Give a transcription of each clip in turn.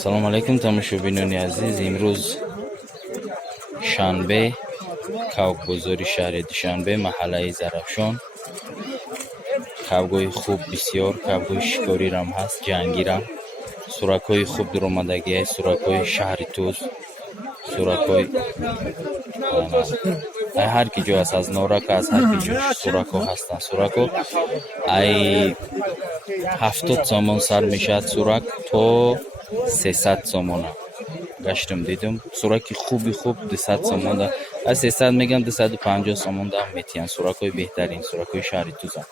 салому алайкум тамошобинони азиз. имрӯз шанбе, кавбозори шаҳри душанбе, маҳаллаи зарафшон. кавгоҳи хуб бисёр, кавгоҳи шикорирам ҳаст, ҷангирам. суракҳои хуб дуромадагиай, суракҳои шаҳри туз, суракҳои ҳар ки ҷо аст, аз норак аз ҳар ки ҷо суракҳо ҳастанд. суракҳо ай 70 сомон сар мешавад сурак то 300 сомона. гаштам дидум сураки хуби хуб 200 сомон да, аз 300 мегам 250 сомон да метиҳанд. суракҳои беҳтарин, суракҳои шаҳри тузанд.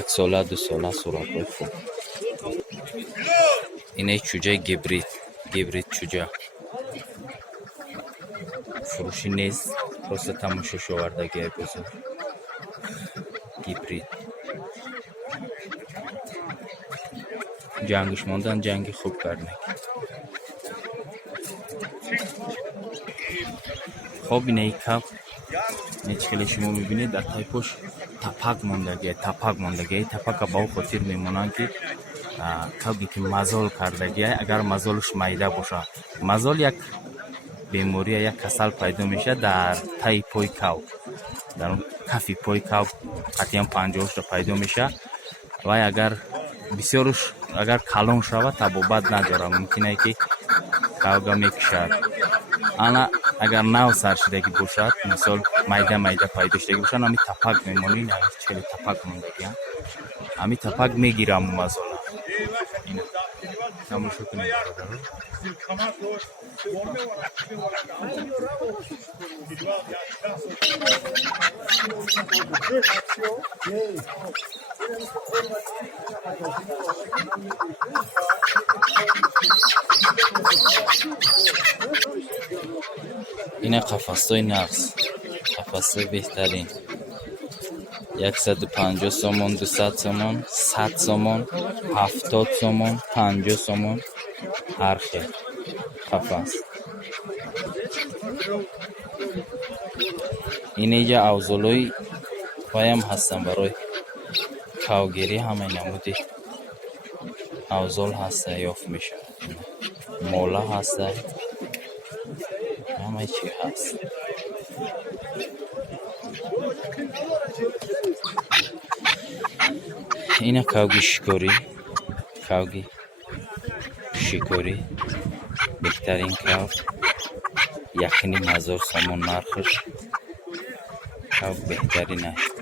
яксола, дусола суракҳои хуб. инаи чуҷаи гибрид чуҷа. фурӯшӣ нест, просто тамошош овардагиай бузург. гибрид. ҷангиш мондан, ҷанги хуб кард. хоб инаи кав нечхеле шумо мебинед дар таи пош тапак мондагиай. Тапака ба о хотир мемонанд ки кавге ки мазол кардагиай, агар мазолш майда бошад. мазол як бемория, як касал пайдо мешавад дар таи пои кав, дар он кафи пои кав қатъиян панҷоҳушро пайдо мешавад. вай агар бисёрш агар калон шавад табобат надорад, мумкин аст ки кавга мекушад. ана агар нав сар шудагӣ бошад, мисол майда пайдо шудагӣ бошад, ҳами тапак мемонӣ, чили тапак мондагиам. ҳами тапак мегирам мазола. тамошо кунед бародаро. ина қафасҳои нағз, қафасҳои беҳтарин. 150 сомон, 200 сомон, 100 сомон, 70 сомон, 50 сомон, ҳар хел қафас. инеҷа авзолои ваям ҳастанд барои кавгирӣ. ҳамаи намуди авзол ҳаста, ёфт мешавад. мола ҳаста, ҳамаи чи ҳаст. ина кавги шикорӣ, беҳтарин кав. 1,500 сомон нархш. кав беҳтарин аст.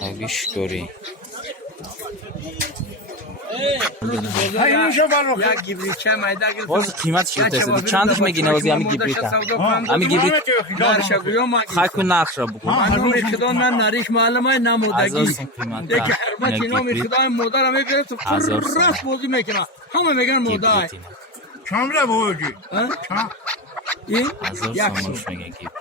کاوی شکاری یک گیبریچه میده که باز قیمتش چطوره؟ چندش میگینه واسه همین گیبریت؟ همین گیبریت خاک و نقش را بکن. من خدا من نریش معلومه نمودگی. دیگه حرمت اینا میخدای مادر هم میگه تو راست بازی میکنه. همه میگن مادر. چند را بودی؟ چند؟ این 1000 سامانش میگه گیبریت.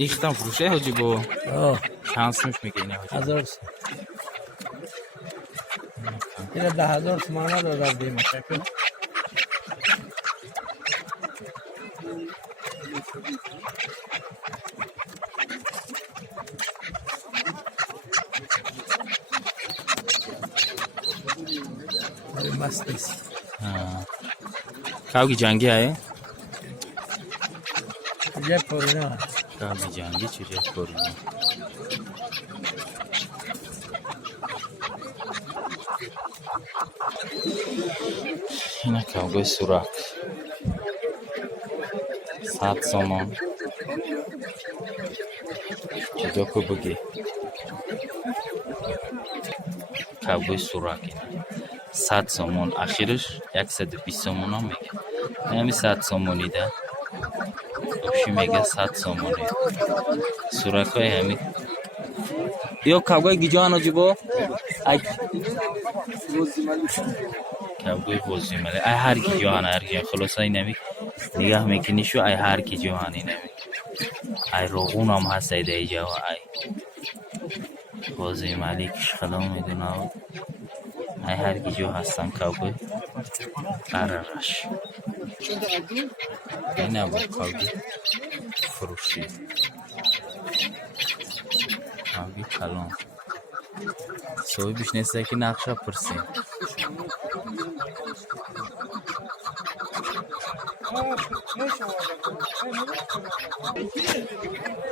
ایختم فروشه حاجی با چند سمش میگه اینه حاجی 1000 اینه 10,000 سمانه دادم دیمه شکل मस्त है। काव की जंगी आए जयपुर ना काव की जंगी जयपुर में इन्हें काव कोई सुराख 7 सामान चीज़ों को बगे काव कोई सुराख 100 سومون اخیرش 120 سومون هم میگه همین 100 سومونی ده اوشی میگه 100 سومونی سوراکای همین یا کاغای گیجان آجی با کابوی خوزی مالی ای هر کی جوان هر کی خلاص ای نمی نگاه میکنی شو ای هر کی جوانی نمی ای روغون هم هست ای دی جوا ای خوزی مالی کش خلام میدونه ای هر کی جو هستن کابوی قرارش این با کابوی فروشی کابوی کلام سوی بیش نیسته که نقشه پرسیم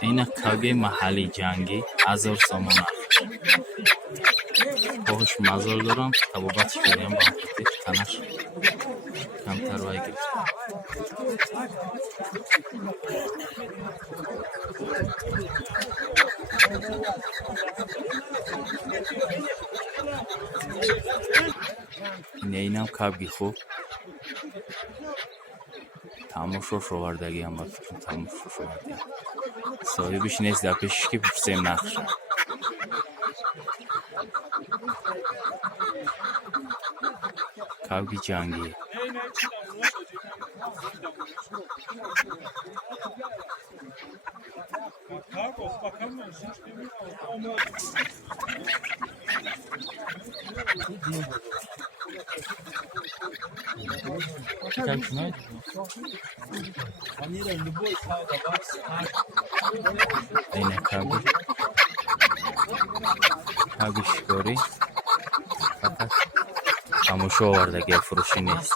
این کاگه محلی جنگی 1000 سومون باهاش مزال دارم تبابتش بریم با خطی تنش کمتر وای گرفت اینم کابگی خوب تماشا شوردگی هم فکر تماشا شوردگی صاحبش نیست در پیشش که پرسیم نقشه کابگی جنگی اینه کابگی شکاری فقط تماشا آوردگی فروشی نیست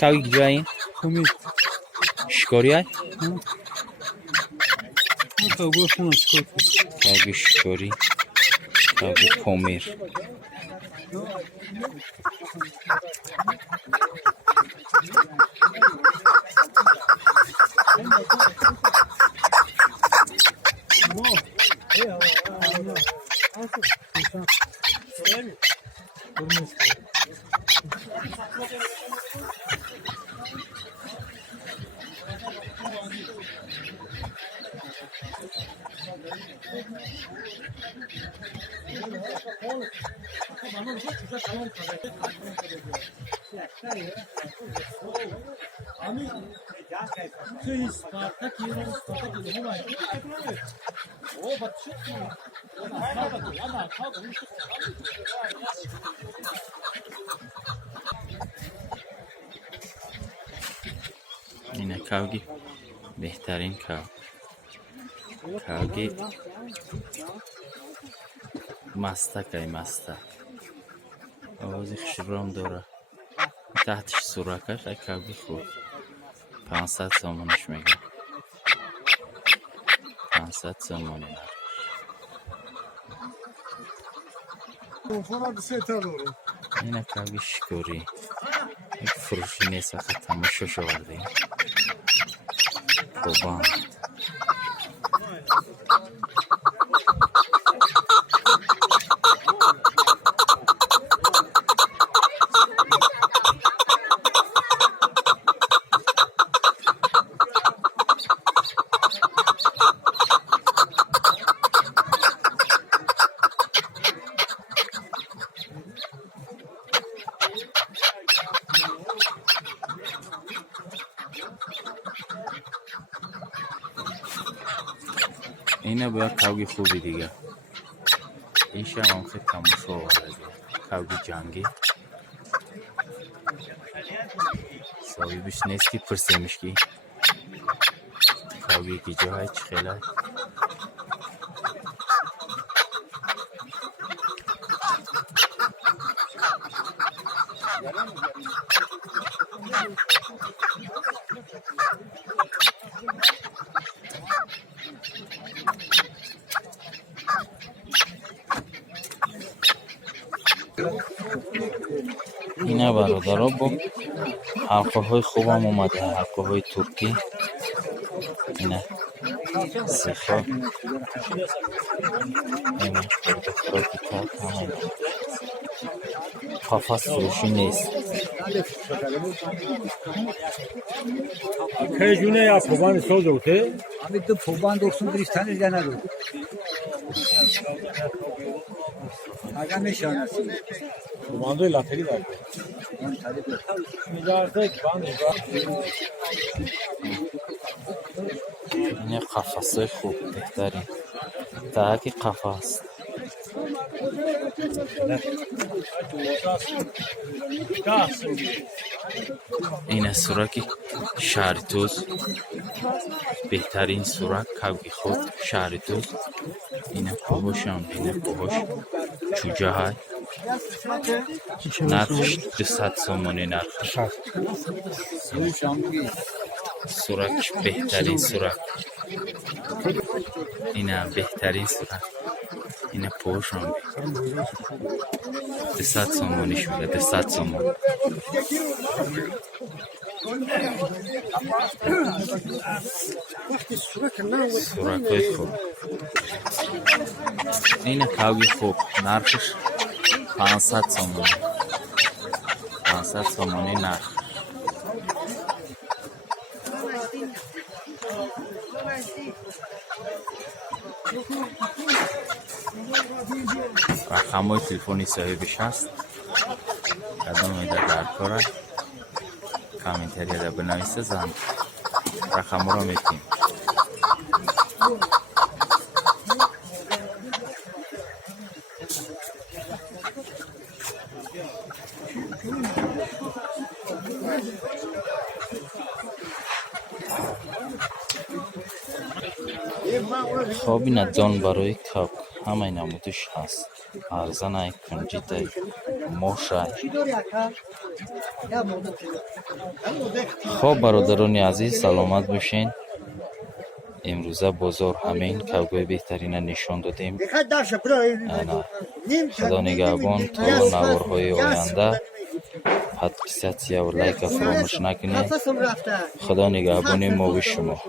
کابگی جایی؟ شکاری های؟ کابگی شکاری کابگی پومیر اینه کابگی بهترین کابگی مستک ای مستک آوازی خشرام داره تحتش سرکش ای کابگی خوب 500 سومونش میگه 500 سومونی اینه کابگی شکاری یک فروشی نیست وقت تماشا شورده خوبان اینه باید کابگی خوبی دیگه این هم خیلی تماشا آورده کابگی جنگی صاحبش نیست که پرسیمش کی کابگی کی جای چه خیلی اینا برادرها با حلقه های خوب هم اومده حلقه های ترکی اینا سیخا اینا خورده کار همه قفص فروشی نیست Tecrüne yap, babanı söz oldu. Abi de çoban doksun bir tane canadı. Aga ne şan? Babanı lateri var. Mücadele bandı. این قفسه خوب بهترین تاکی قفس این سوراکی شهرتوز بهترین سوراک کاوی خود شهرتوز این پوهش هم این پوهش چوجه های نرخش 200 سومونی نرخش سوراکش بهترین سوراک اینا بهترین سوراک اینا پوش هم 200 سومونیش میده 200 سومون سوراک های خوب این کاوی خوب نرخش 500 سومونی 500 سومونی نرخ رقم تلفنی صاحبش هست قدم میده در کاره کامنتری ده بنویسه زن رقم رو میتونیم خب این جان برای کاک همه نمودش هست ارزان های کنجیت های موش های خب برادران عزیز سلامت باشین امروزه بازار همین کاوگوی بهترین نشان دادیم خدا نگهبان تا نوارهای آینده پادکستیا و لایک فراموش نکنید خدا نگهبان ما و شما